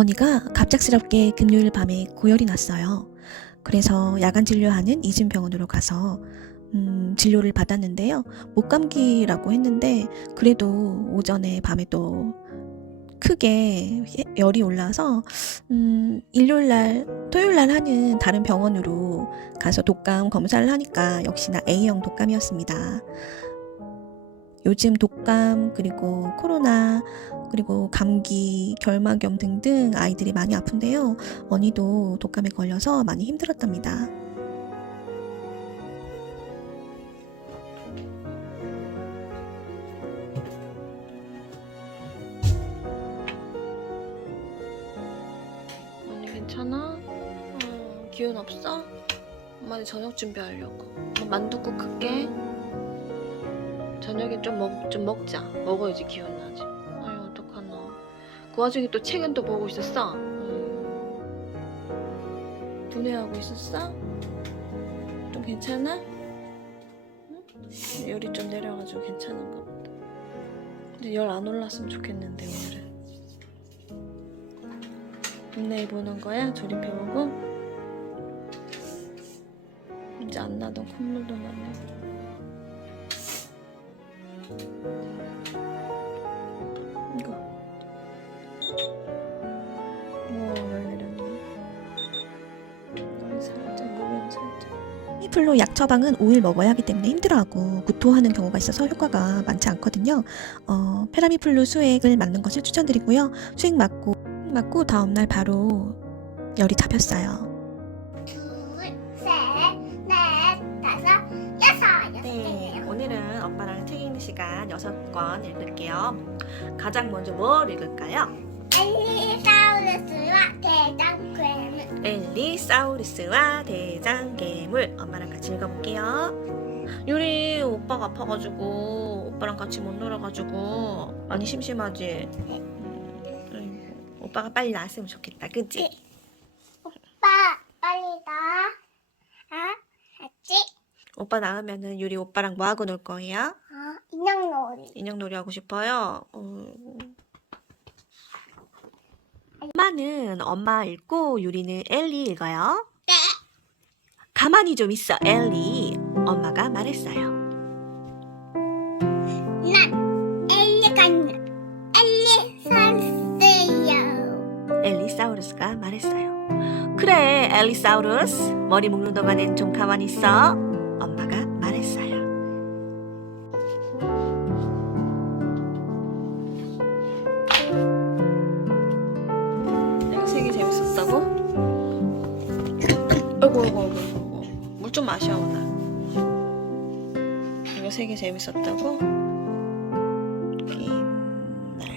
원이가 갑작스럽게 금요일 밤에 고열이 났어요. 그래서 야간 진료하는 이진병원으로 가서 진료를 받았는데요. 목감기라고 했는데 그래도 오전에 밤에 또 크게 열이 올라서 토요일날 하는 다른 병원으로 가서 독감 검사를 하니까 역시나 A형 독감이었습니다. 요즘 독감 그리고 코로나 그리고 감기, 결막염 등등 아이들이 많이 아픈데요. 원희도 독감에 걸려서 많이 힘들었답니다. 언니 괜찮아? 기운 없어? 엄마 저녁 준비하려고. 만둣국 할게. 저녁에 좀 먹자. 먹어야지 기운 나지. 아유 어떡하나. 그 와중에 또 책은 또 보고 있었어? 분해하고 있었어? 좀 괜찮아? 응? 열이 좀 내려가지고 괜찮은가 보다. 근데 열 안 올랐으면 좋겠는데 오늘은. 분해해 보는 거야? 조립해보고? 이제 안 나던 콧물도 나네. 이거. 열 내렸네. 여기 살짝, 목은 살짝. 타미플루 약 처방은 5일 먹어야 하기 때문에 힘들어하고 구토하는 경우가 있어서 효과가 많지 않거든요. 페라미플루 수액을 맞는 것을 추천드리고요. 수액 맞고 다음날 바로 열이 잡혔어요. 둘, 셋, 넷, 다섯, 여섯. 네, 오늘은 엄마랑 책 읽는 시간 6권 읽을게요. 가장 먼저 뭘 읽을까요? 엘리사우루스와 대장괴물. 엘리사우루스와 대장괴물. 엄마랑 같이 읽어볼게요. 유리 오빠가 아파가지고 오빠랑 같이 못 놀아가지고 많이 심심하지? 오빠가 빨리 나왔으면 좋겠다, 그치? 네. 오빠 빨리 나. 알지? 오빠 나오면은 유리 오빠랑 뭐 하고 놀 거예요? 인형놀이. 인형놀이 하고 싶어요? 엄마는 엄마 읽고 유리는 엘리 읽어요. 네. 가만히 좀 있어, 엘리. 엄마가 말했어요. 난 엘리사우루스예요. 엘리사우루스가 말했어요. 그래, 엘리사우루스. 머리 묶는 동안엔 좀 가만히 있어. 엄마가 말했어요. 이거 색이 재밌었다고? 아이고. 물 좀 마셔, 나. 이거 색이 재밌었다고? 빈날.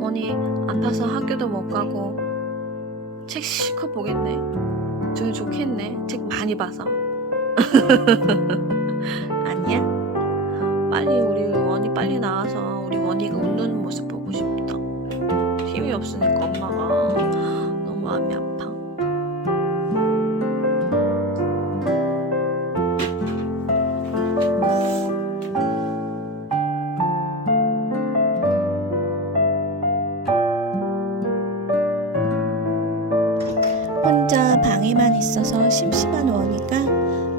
언니 아파서 학교도 못 가고 책 실컷 보겠네. 저는 좋겠네. 책 많이 봐서. 아니야? 빨리 우리 원이 빨리 나와서 우리 원이가 웃는 모습 보고 싶다. 힘이 없으니까 엄마가 너무 마음이 아파. 혼자 방에만 있어서 심심한 원이가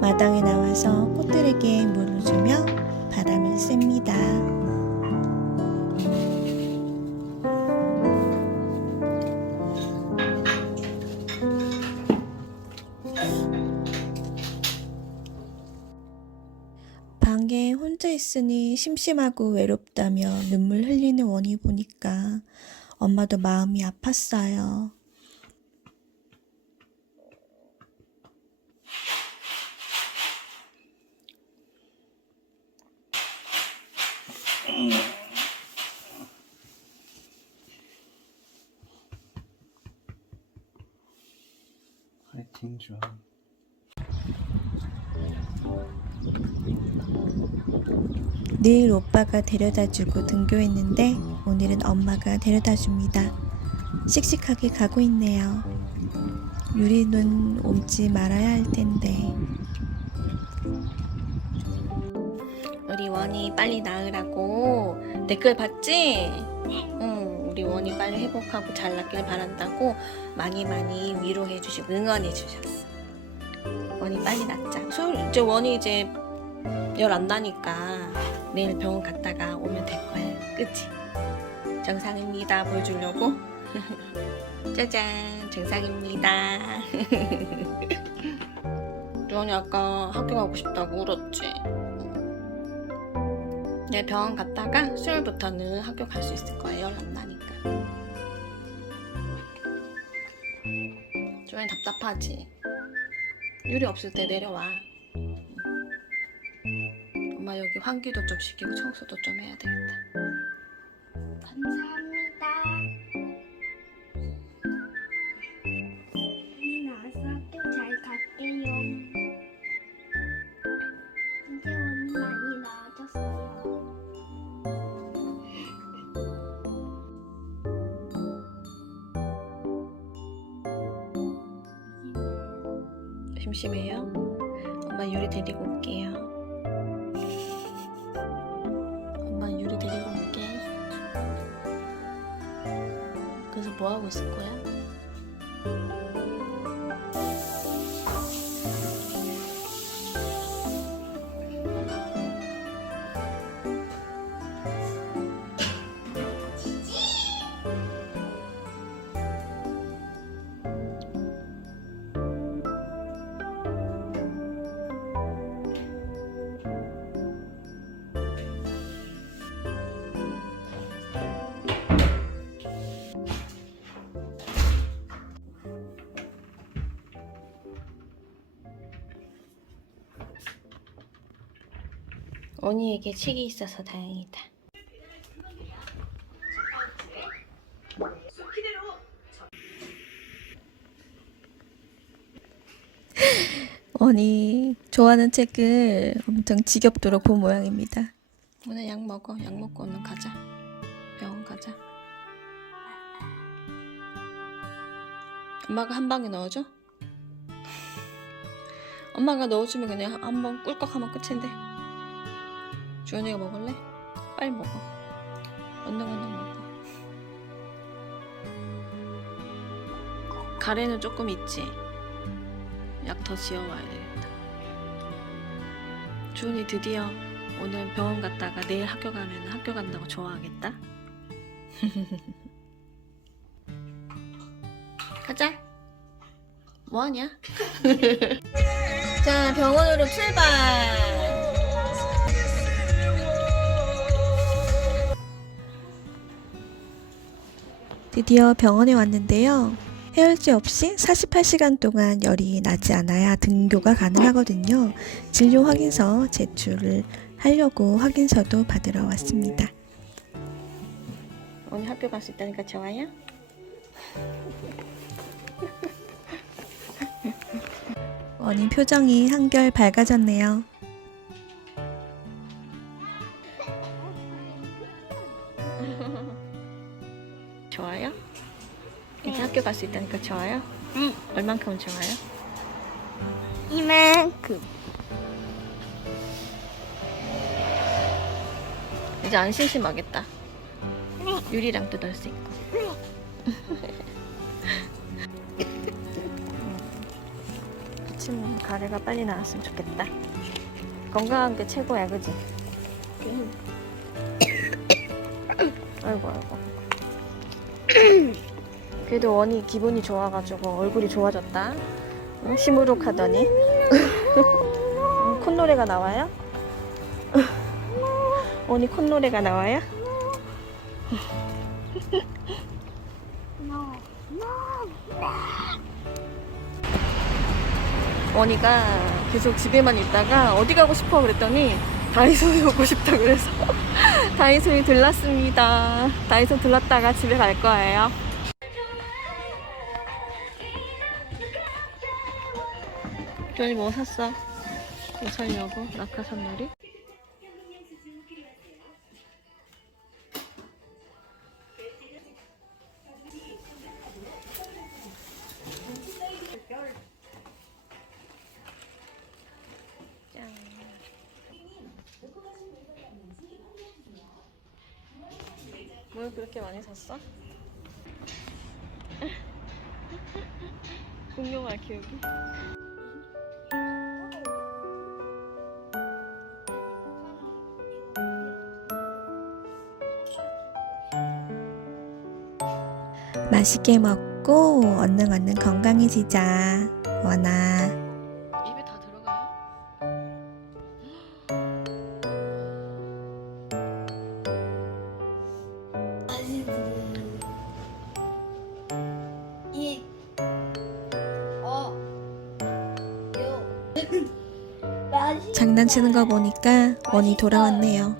마당에 나와서 꽃들에게 물을 주며 바람을 쐭니다. 방에 혼자 있으니 심심하고 외롭다며 눈물 흘리는 원이 보니까 엄마도 마음이 아팠어요. 파이팅 좀. 늘 오빠가 데려다주고 등교했는데 오늘은 엄마가 데려다줍니다. 씩씩하게 가고 있네요. 유리는 옮지 말아야 할 텐데. 우리 원이 빨리 나으라고 댓글 봤지? 응, 우리 원이 빨리 회복하고 잘 낫길 바란다고 많이 위로해주시고 응원해주셨어. 원이 빨리 낫자. 이제 원이 이제 열 안 나니까 내일 병원 갔다가 오면 될 거야. 그치? 정상입니다. 보여주려고? 짜잔, 정상입니다. 원이 아까 학교 가고 싶다고 울었지? 내일 병원 갔다가 수요일부터는 학교 갈 수 있을 거야. 열 안 나니까. 좀 답답하지? 유리 없을 때 내려와. 엄마 여기 환기도 좀 시키고 청소도 좀 해야 되겠다. 감사합니다. 나와서 학교 잘 갈게요. 이제 오늘 많이 나아졌어요. 심심해요? 엄마 유리 데리고 올게요. 엄마 유리 데리고 올게. 그래서 뭐 하고 있을 거야? 언니에게 책이 있어서 다행이다. 원이 좋아하는 책을 엄청 지겹도록 본 모양입니다. 오늘 약 먹어. 약 먹고 오늘 가자. 병원 가자. 엄마가 한 방에 넣어줘? 엄마가 넣어주면 그냥 한번 꿀꺽하면 끝인데. 주연이가 먹을래? 빨리 먹어. 얼른 먹어. 가래는 조금 있지? 약 더 지어와야 되겠다. 주연이 드디어 오늘 병원 갔다가 내일 학교 가면 학교 간다고 좋아하겠다? 가자. 뭐하냐? 자, 병원으로 출발. 드디어 병원에 왔는데요. 해열제 없이 48시간 동안 열이 나지 않아야 등교가 가능하거든요. 진료 확인서 제출을 하려고 확인서도 받으러 왔습니다. 오늘 학교 갈 수 있다니까 좋아요? 원인 표정이 한결 밝아졌네요. 좋아요? 이제 학교 갈 수 있다니까 좋아요? 응. 얼만큼 좋아요? 이만큼. 이제 안 심심하겠다. 유리랑 또 놀 수 있고. 기침 가래가 빨리 나왔으면 좋겠다. 건강한 게 최고야, 그지? 아이고. 그래도 원이 기분이 좋아가지고 얼굴이 좋아졌다. 응? 시무룩하더니. 콧노래가 나와요? 원이 콧노래가 나와요? 원이가 계속 집에만 있다가 어디 가고 싶어 그랬더니 다이소에 오고 싶다 그래서 다이소에 들렀습니다. 다이소 들렀다가 집에 갈 거예요. 조연이 뭐 샀어? 뭐 사려고? 낙하산놀이? 짠. 뭘 그렇게 많이 샀어? 공룡알 키우기. 맛있게 먹고 얼른 건강해지자, 원아. 입에 다 들어가요? 이, 맛이 장난치는 거 보니까 원이 돌아왔네요.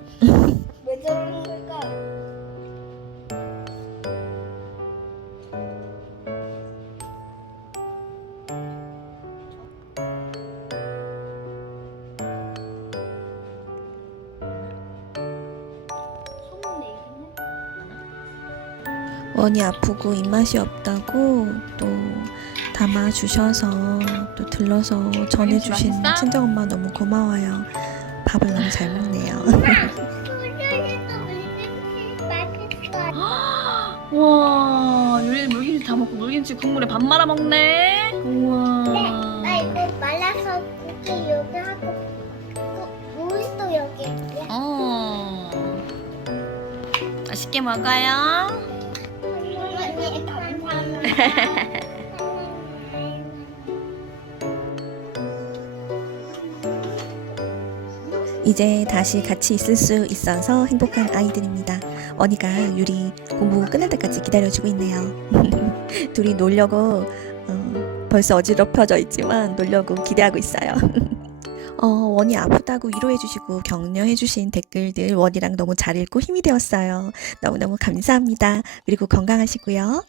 왜 저러는 걸까? 소문 내긴 해. 원이 아프고 입맛이 없다고 또 담아주셔서 또 들러서 전해주신 맛있어? 친정엄마 너무 고마워요. 밥을 너무 잘 먹네요. 소리에서 물김치 맛있어. 와, 유리 물김치 다 먹고 물김치 국물에 밥 말아 먹네. 우와. 나 이거 말라서 고기 여기 하고 물도 여기 있게. 맛있게 먹어요. 언니 감사합니다. 이제 다시 같이 있을 수 있어서 행복한 아이들입니다. 원이가 유리 공부 끝날 때까지 기다려주고 있네요. 둘이 놀려고 벌써 어지럽혀져 있지만 놀려고 기대하고 있어요. 원이 아프다고 위로해주시고 격려해주신 댓글들 원이랑 너무 잘 읽고 힘이 되었어요. 너무너무 감사합니다. 그리고 건강하시고요.